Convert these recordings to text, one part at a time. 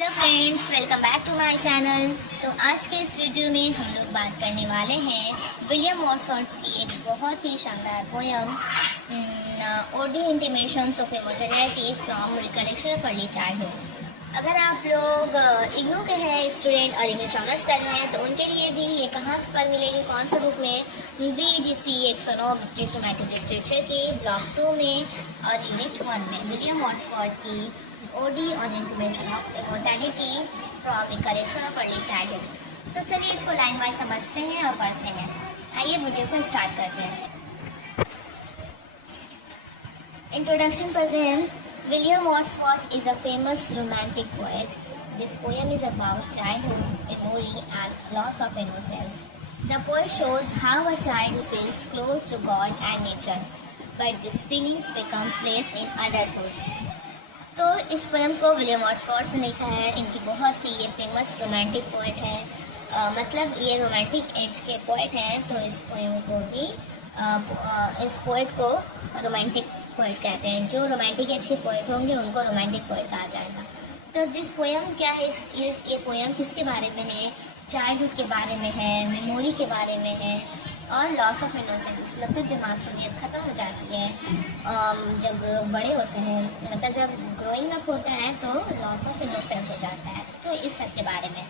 Hello friends, welcome back to my channel. तो आज के इस वीडियो में हम लोग बात करने वाले हैं विलियम वर्ड्सवर्थ की एक बहुत ही शानदार poem ode intimations of immortality from recollection of early childhood. अगर आप लोग इग्नू के हैं स्टूडेंट और इंग्लिश ऑनर्स कर रहे हैं तो उनके लिए भी ये कहाँ पर मिलेगी, कौन से बुक में? BGC 109 ब्रिटिश रोमांटिक लिटरेचर के ब्लॉक 2 में और यूनिट 1 में विलियम वर्ड्सवर्थ की ode on intimation of immortality from the collection of early childhood. तो चलिए इसको लाइन वाइज समझते हैं और पढ़ते हैं। आइए वीडियो को स्टार्ट करते हैं। इंट्रोडक्शन पढ़ते हैं। William Wordsworth is a famous romantic poet. This poem is about childhood, memory, and loss of innocence. The poet shows how a child feels close to God and nature, but these feelings becomes less in adulthood. तो इस poem को William Wordsworth ने लिखा है। इनकी बहुत ही ये famous romantic poet है, मतलब ये रोमांटिक एज के पोएट हैं। तो इस पोएम को भी इस पोएट को रोमांटिक पोएट कहते हैं। जो रोमांटिक एज के पोएट होंगे उनको रोमांटिक पोएट कहा जाएगा। तो दिस पोएम क्या है? ये पोएम किसके बारे में है? चाइल्डहुड के बारे में है, मेमोरी के बारे में है और लॉस ऑफ इनोसेंस, मतलब जब मासूमियत ख़त्म हो जाती है, जब लोग बड़े होते हैं, मतलब जब ग्रोइंग अप होता है तो लॉस ऑफ इनोसेंस हो जाता है। तो इस सब के बारे में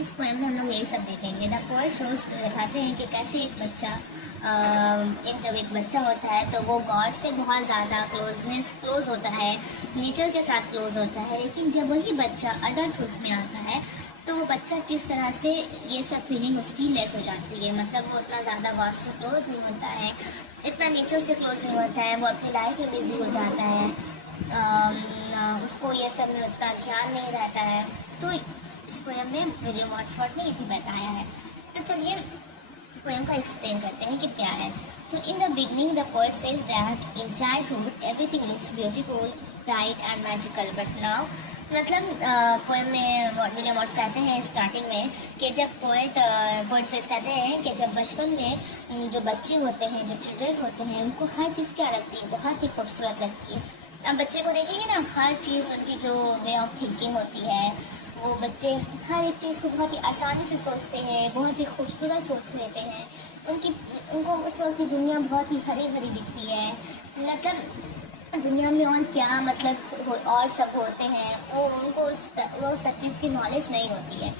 इस पोएम में हम लोग यही सब देखेंगे। द पोएट शोज दिखाते हैं कि कैसे एक बच्चा जब एक बच्चा होता है तो वो गॉड से बहुत ज़्यादा क्लोज होता है, नेचर के साथ क्लोज होता है। लेकिन जब वही बच्चा अडल्टहुड में आता है तो वो बच्चा किस तरह से ये सब फीलिंग उसकी लेस हो जाती है, मतलब वो उतना ज़्यादा गॉड से क्लोज नहीं होता है, इतना नेचर से क्लोज नहीं होता है, वो अपनी लाइफ में बिजी हो जाता है, उसको ये सब में उतना ध्यान नहीं रहता है। तो इस पोएम में विलियम वर्ड्सवर्थ ने यही बताया है। तो चलिए पोएम को एक्सप्लेन करते हैं कि क्या है। तो in the beginning the poet says that in childhood everything looks beautiful, bright and magical, but now, मतलब पोएम में विलियम वर्ड्स कहते हैं स्टार्टिंग में कि जब पोएट सेज कहते हैं कि जब बचपन में जो बच्चे होते हैं, जो चिल्ड्रन होते हैं, उनको हर चीज़ क्या लगती है? बहुत ही खूबसूरत लगती है। अब बच्चे को देखेंगे ना, हर चीज़ उनकी जो वे ऑफ थिंकिंग होती है, वो बच्चे हर एक चीज़ को बहुत ही आसानी से सोचते हैं, बहुत ही खूबसूरत सोच लेते हैं। उनको उस वक्त की दुनिया बहुत ही हरी भरी दिखती है, मतलब दुनिया में और क्या, मतलब और सब होते हैं, उनको वो सब चीज़ की नॉलेज नहीं होती है।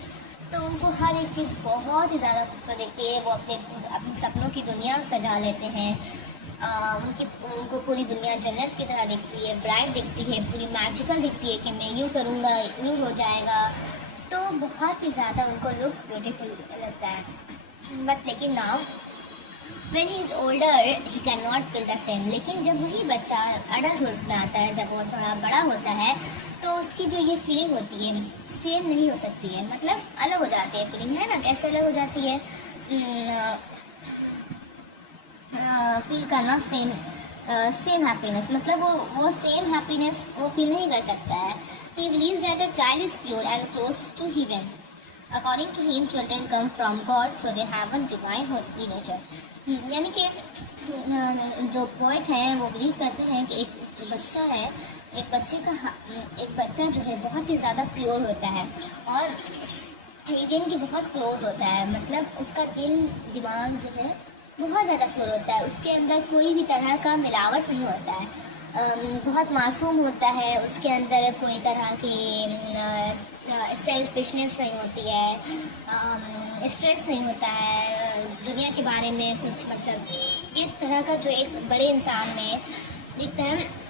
तो उनको हर एक चीज़ बहुत ही ज़्यादा खूबसूरत दिखती है। वो अपने सपनों की दुनिया सजा लेते हैं। उनको पूरी दुनिया जन्नत की तरह दिखती है, ब्राइट दिखती है, पूरी मैजिकल दिखती है कि मैं यूँ करूँगा यूँ हो जाएगा। तो बहुत ही ज़्यादा उनको लुक्स ब्यूटीफुल लगता है। बट लेकिन now when he is older he can not feel the same. लेकिन जब वही बच्चा अडल्टहुड में आता है, जब वो थोड़ा बड़ा होता है, तो उसकी जो ये फीलिंग होती है सेम नहीं हो सकती है, मतलब अलग हो जाती है फीलिंग, है ना? कैसे अलग हो जाती है? फील करना सेम हैप्पीनेस, मतलब वो सेम हैप्पीनेस वो फील नहीं कर सकता है। He believes that a child is pure and close to heaven. According to him children come from God, so they have a divine holy nature. यानी कि जो पोएट हैं वो बिलीव करते हैं कि एक जो बच्चा है, एक बच्चा जो है बहुत ही ज़्यादा प्योर होता है और हेवन के बहुत क्लोज होता है, मतलब उसका दिल दिमाग जो है बहुत ज़्यादा प्योर होता है। उसके अंदर कोई भी तरह का मिलावट नहीं होता है, बहुत मासूम होता है। उसके अंदर कोई तरह की सेल्फिशनेस नहीं होती है, स्ट्रेस नहीं होता है दुनिया के बारे में कुछ, मतलब एक तरह का जो एक बड़े इंसान में दिखता है।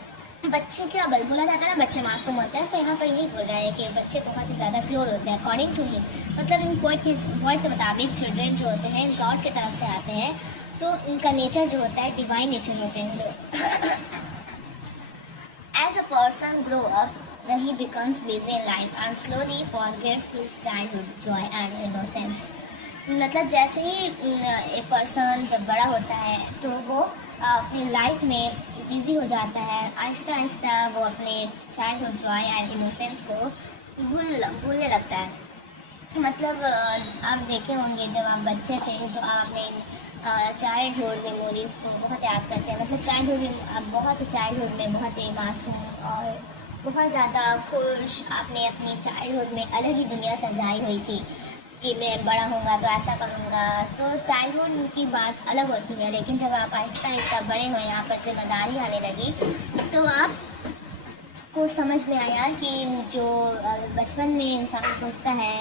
बच्चे क्या बोला जाता है ना, बच्चे मासूम होते हैं, तो यहाँ पर यही बोल रहा है कि बच्चे बहुत ही ज़्यादा प्योर होते हैं अकॉर्डिंग टू हिम। मतलब इन पोएट के मुताबिक चिल्ड्रन जो होते हैं गॉड की तरफ से आते हैं, तो उनका नेचर जो होता है डिवाइन नेचर होते हैं। As a person grow up he becomes busy in life and slowly forgets his childhood joy and innocence। मतलब जैसे ही एक पर्सन जब बड़ा होता है तो वो अपनी लाइफ में बिजी हो जाता है, आहिस्ता आहिस्ता वो अपने चाइल्डहुड जॉय एंड इनोसेंस को भूलने लगता है। मतलब आप देखे होंगे जब आप बच्चे थे तो आप अपने चाइल्डहुड मेमोरीज़ को बहुत याद करते हैं, मतलब चाइल्डहुड में बहुत ही मासूम और बहुत ज़्यादा खुश, आपने अपनी चाइल्डहुड में अलग ही दुनिया सजाई हुई थी कि मैं बड़ा होऊंगा तो ऐसा करूँगा। तो चाइल्डहुड की बात अलग होती है, लेकिन जब आप आहिस्ता आहिस्ता बड़े हुए, यहाँ पर जिम्मेदारी आने लगी, तो आप को समझ में आया कि जो बचपन में इंसान सोचता है,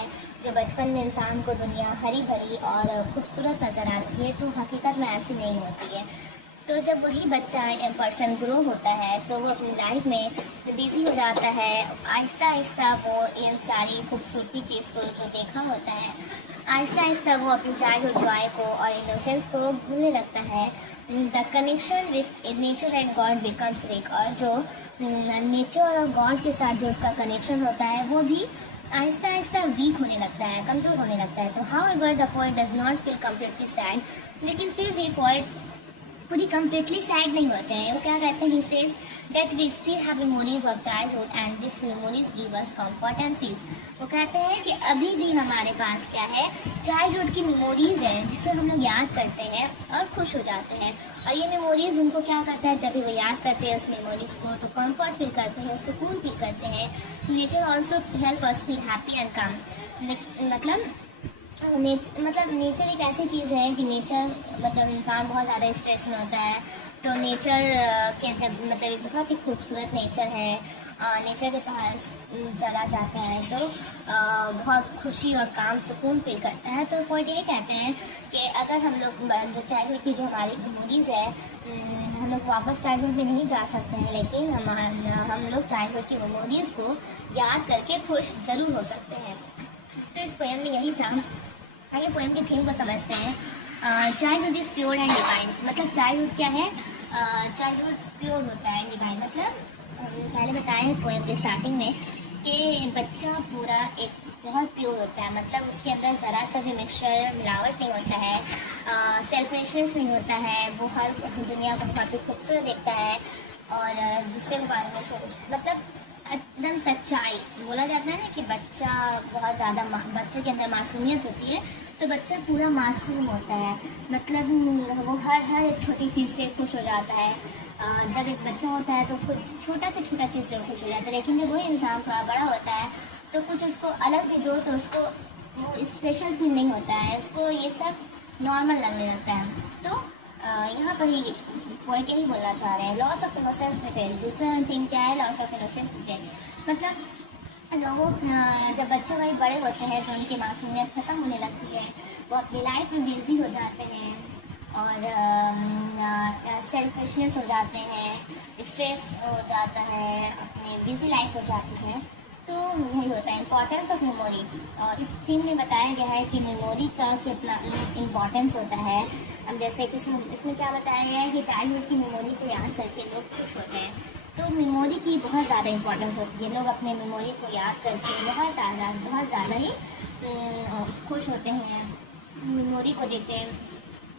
जो बचपन में इंसान को दुनिया हरी भरी और खूबसूरत नज़र आती है, तो हकीकत में ऐसी नहीं होती है। तो जब वही बच्चा पर्सन ग्रो होता है, तो वो अपनी लाइफ में बिजी हो जाता है। आहिस्ता आहिस्ता वो इन सारी खूबसूरती चीज़ को जो देखा होता है, आहिस्ता आहिस्ता वो अपनी चाइल्डहुड जॉय को और इनोसेंस को भूलने लगता है। The connection with nature and God becomes week, और जो नेचर और गॉड के साथ जो उसका कनेक्शन होता है, वो भी आहिस्ता आहिस्ता वीक होने लगता है, कमज़ोर होने लगता है। तो how ever the poet does not feel completely sad, लेकिन फिर भी पोएट पूरी कम्प्लीटली सैड नहीं होते हैं। वो क्या कहते हैं, he says that we still have memories of childhood and this memories give us comfort and peace. वो कहते हैं कि अभी भी हमारे पास क्या है, चाइल्डहुड की मेमोरीज है, जिसे हम लोग याद करते हैं और खुश हो जाते हैं। और ये मेमोरीज उनको क्या करता है, जब भी वो याद करते हैं उस मेमोरीज को, तो कंफर्ट फील करते हैं, सुकून फील करते हैं। Nature also help us feel happy and काम। मतलब नेचर एक ऐसी चीज़ है कि नेचर, मतलब इंसान बहुत ज़्यादा स्ट्रेस में होता है, तो नेचर के जब मतलब एक बहुत ही खूबसूरत नेचर है, नेचर के पास चला जाता है तो बहुत खुशी और काम सुकून फील करता है। तो पॉइंट ये कहते हैं कि अगर हम लोग जो चाइल्डहुड की जो हमारी मेमोरीज़ है, हम लोग वापस चाइल्डहुड में नहीं जा सकते हैं, लेकिन हम लोग चाइल्डहुड की मेमोरीज़ को याद करके खुश ज़रूर हो सकते हैं। तो इस पोएम में यही था। आइए पोएम की थीम को समझते हैं। Childhood is pure and divine. मतलब चाइल्डहुड क्या है, चाइल्डहुड प्योर होता है, डिवाइन मतलब पहले बताएं पोएम के स्टार्टिंग में कि बच्चा पूरा एक बहुत प्योर होता है, मतलब उसके अंदर ज़रा सा भी मिक्सचर मिलावट नहीं होता है, सेल्फिशनेस नहीं होता है, वो हर दुनिया को बहुत ही खूबसूरत देखता है और दूसरे के बारे में सोच, मतलब एकदम सच्चाई। बोला जाता है ना कि बच्चा बहुत ज़्यादा, बच्चे के अंदर मासूमियत होती है, तो बच्चा पूरा मासूम होता है, मतलब वो हर एक छोटी चीज़ से खुश हो जाता है। जब एक बच्चा होता है तो उसको छोटा से छोटा चीज़ से खुश हो जाता है, लेकिन जब वही इंसान थोड़ा बड़ा होता है तो कुछ उसको अलग भी दो तो उसको वो स्पेशल फील नहीं होता है, उसको ये सब नॉर्मल लगने लगता है। तो यहाँ पर ही पॉइंट यही बोलना चाह रहे हैं, loss of innocence with age. दूसरा थिंग क्या है, loss of innocence with age, मतलब लोगों जब बच्चे वही बड़े होते हैं तो उनकी मासूमियत ख़त्म होने लगती है, वो अपनी लाइफ में बिजी हो जाते हैं और सेल्फिशनेस हो जाते हैं, स्ट्रेस हो जाता है, अपनी बिजी लाइफ हो जाती है। तो यही होता है इम्पॉर्टेंस ऑफ मेमोरी। और इस थीम में बताया गया है कि मेमोरी का कितना इम्पॉर्टेंस होता है। अब जैसे कि इसमें क्या बताया गया है कि चाइल्डहुड की मेमोरी को याद करके लोग खुश होते हैं, तो मेमोरी की बहुत ज़्यादा इम्पोर्टेंस होती है। लोग अपने मेमोरी को याद करके बहुत ज़्यादा ही खुश होते हैं, मेमोरी को देखते हैं।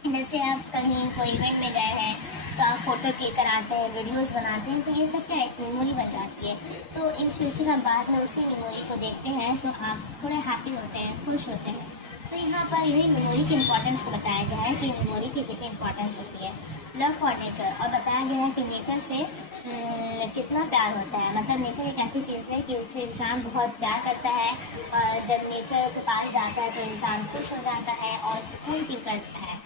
जैसे आप कहीं कोई इवेंट में गए हैं तो आप फ़ोटो क्लिक कराते हैं, वीडियोस बनाते हैं, तो ये सब क्या एक मेमोरी बन जाती है। तो इन फ्यूचर आप बाद में उसी मेमोरी को देखते हैं तो आप थोड़े हैप्पी होते हैं, खुश होते हैं। तो यहाँ पर यही मेमोरी की इम्पोर्टेंस को बताया गया है कि मेमोरी की कितनी इम्पोर्टेंस होती है। लव फॉर नेचर, और बताया गया है कि नेचर से कितना प्यार होता है। मतलब नेचर एक ऐसी चीज़ है कि उससे इंसान बहुत प्यार करता है, और जब नेचर के पास जाता है तो इंसान खुश हो जाता है और सुकून फील करता है।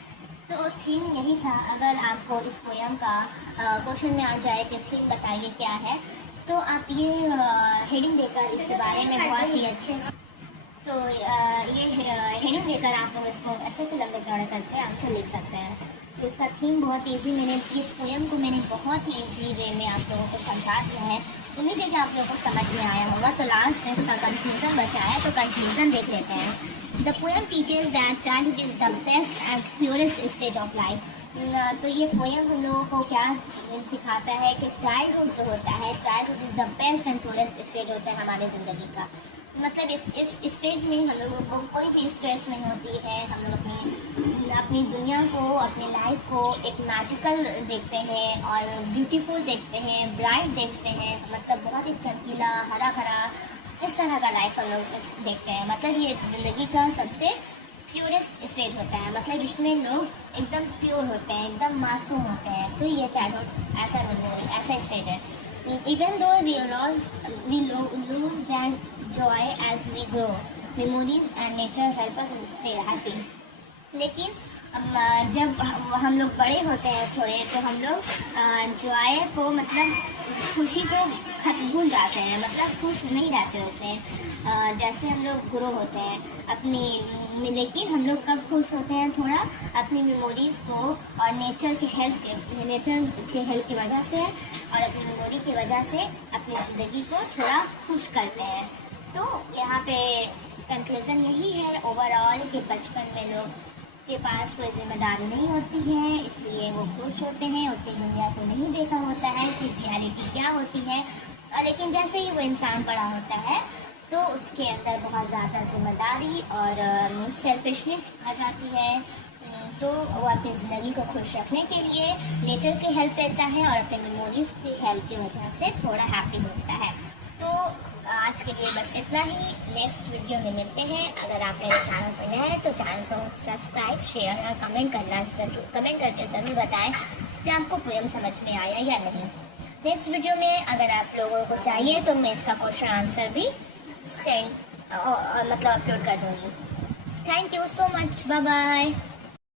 तो थीम यही था। अगर आपको इस पोएम का क्वेश्चन में आ जाए कि थीम बताइए क्या है, तो आप ये हेडिंग देकर इसके बारे में बहुत ही अच्छे से, तो ये हेडिंग देकर आप लोग इसको अच्छे से लंबे चौड़े करके आंसर लिख सकते हैं। तो इसका थीम बहुत इजी, मैंने इस पोएम को बहुत ही इजी वे में आप लोगों को समझा दिया है। उम्मीद है कि आप लोगों को समझ में आया होगा। तो लास्ट इसका कंक्लूजन बचा है, तो कंक्लूजन देख लेते हैं। The poem teaches that childhood is the best and purest stage of life. तो ये पोएम हम लोगों को क्या सिखाता है कि चाइल्डहुड जो होता है, childhood is the best and purest stage होता है हमारे ज़िंदगी का। मतलब इस स्टेज में हम लोगों को कोई भी स्ट्रेस नहीं होती है। हम लोग अपनी दुनिया को, अपनी लाइफ को एक मैजिकल देखते हैं और ब्यूटीफुल देखते हैं, ब्राइट देखते हैं, मतलब बहुत ही चमकीला, हरा भरा, इस तरह का लाइफ हम लोग देखते हैं। मतलब ये ज़िंदगी का सबसे प्योरेस्ट स्टेज होता है, मतलब इसमें लोग एकदम प्योर होते हैं, एकदम मासूम होते हैं। तो ये चाइल्डहुड ऐसा स्टेज है। Even though we lose that joy as we grow, memories and nature help us stay happy. लेकिन जब हम लोग बड़े होते हैं थोड़े, तो हम लोग जॉय को मतलब खुशी को भूल जाते हैं, मतलब खुश नहीं रहते होते हैं जैसे हम लोग ग्रो होते हैं अपनी। लेकिन हम लोग कब खुश होते हैं, थोड़ा अपनी मेमोरीज को और नेचर के हेल्प की वजह से और अपनी मेमोरी की वजह से अपनी ज़िंदगी को थोड़ा खुश करते हैं। तो यहाँ पे कंक्लूज़न यही है ओवरऑल कि बचपन में लोग के पास कोई जिम्मेदारी नहीं होती है, इसलिए वो खुश होते हैं, उतनी दुनिया को नहीं देखा होता है कि रियलिटी क्या होती है। लेकिन जैसे ही वो इंसान बड़ा होता है तो उसके अंदर बहुत ज़्यादा जिम्मेदारी और सेल्फिशनेस आ जाती है। तो वो अपनी ज़िंदगी को खुश रखने के लिए नेचर की हेल्प लेता है और अपने मेमोरीज़ की हेल्प की वजह से थोड़ा हैप्पी होता है। तो आज के लिए बस इतना ही। नेक्स्ट वीडियो में मिलते हैं। अगर आप मेरे चैनल पर नए हैं तो चैनल को सब्सक्राइब, शेयर और कमेंट करके ज़रूर बताएं कि आपको पोएम समझ में आया या नहीं। नेक्स्ट वीडियो में अगर आप लोगों को चाहिए तो मैं इसका क्वेश्चन आंसर भी अपलोड कर दूँगी। Thank you so much, bye bye.